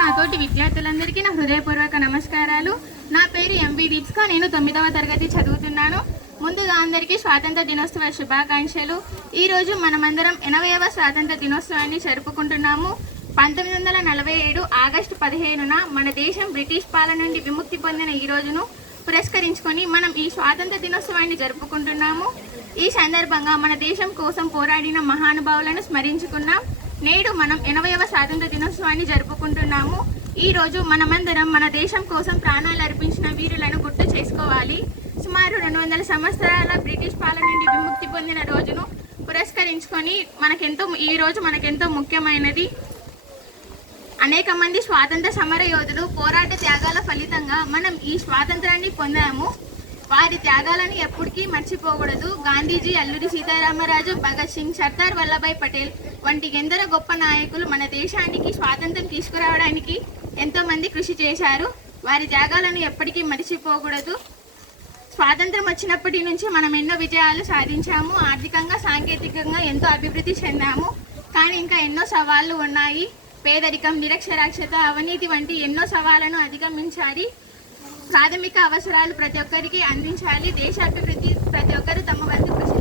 నాతోటి విద్యార్థులందరికీ నా హృదయపూర్వక నమస్కారాలు. నా పేరు ఎంవి దీప్స్కా. నేను 9వ తరగతి చదువుతున్నాను. ముందుగా అందరికీ స్వాతంత్ర దినోత్సవ శుభాకాంక్షలు. ఈరోజు మనమందరం 80వ స్వాతంత్ర దినోత్సవాన్ని జరుపుకుంటున్నాము. 1947 ఆగస్టు 15న మన దేశం బ్రిటిష్ పాలన నుండి విముక్తి పొందిన ఈ రోజును పురస్కరించుకొని మనం ఈ స్వాతంత్ర దినోత్సవాన్ని జరుపుకుంటున్నాము. ఈ సందర్భంగా మన దేశం కోసం పోరాడిన మహానుభావులను స్మరించుకున్నాం. నేడు మనం 80వ స్వాతంత్ర దినోత్సవాన్ని జరుపుకుంటున్నాము. ఈ రోజు మనమందరం మన దేశం కోసం ప్రాణాలు అర్పించిన వీరులను గుర్తు చేసుకోవాలి. సుమారు 200 సంవత్సరాల బ్రిటిష్ పాలన నుండి విముక్తి పొందిన రోజును పురస్కరించుకొని ఈ రోజు మనకెంతో ముఖ్యమైనది. అనేక మంది స్వాతంత్ర సమర యోధులు పోరాట త్యాగాల ఫలితంగా మనం ఈ స్వాతంత్రాన్ని పొందాము. వారి త్యాగాలను ఎప్పటికీ మర్చిపోకూడదు. గాంధీజీ, అల్లూరి సీతారామరాజు, భగత్ సింగ్, సర్దార్ వల్లభాయ్ పటేల్ వంటి ఎందరో గొప్ప నాయకులు మన దేశానికి స్వాతంత్రం తీసుకురావడానికి ఎంతో మంది కృషి చేశారు. వారి త్యాగాలను ఎప్పటికీ మర్చిపోకూడదు. స్వాతంత్రం వచ్చినప్పటి నుంచి మనం ఎన్నో విజయాలు సాధించాము. ఆర్థికంగా, సాంకేతికంగా ఎంతో అభివృద్ధి చెందాము. కానీ ఇంకా ఎన్నో సవాళ్లు ఉన్నాయి. పేదరికం, నిరక్షరాస్యత, అవినీతి వంటి ఎన్నో సవాళ్లను అధిగమించాలి. ప్రాథమిక అవసరాలు ప్రతి ఒక్కరికి అందించాలి. దేశాభివృద్ధి ప్రతి ఒక్కరు తమ వంతు కృషి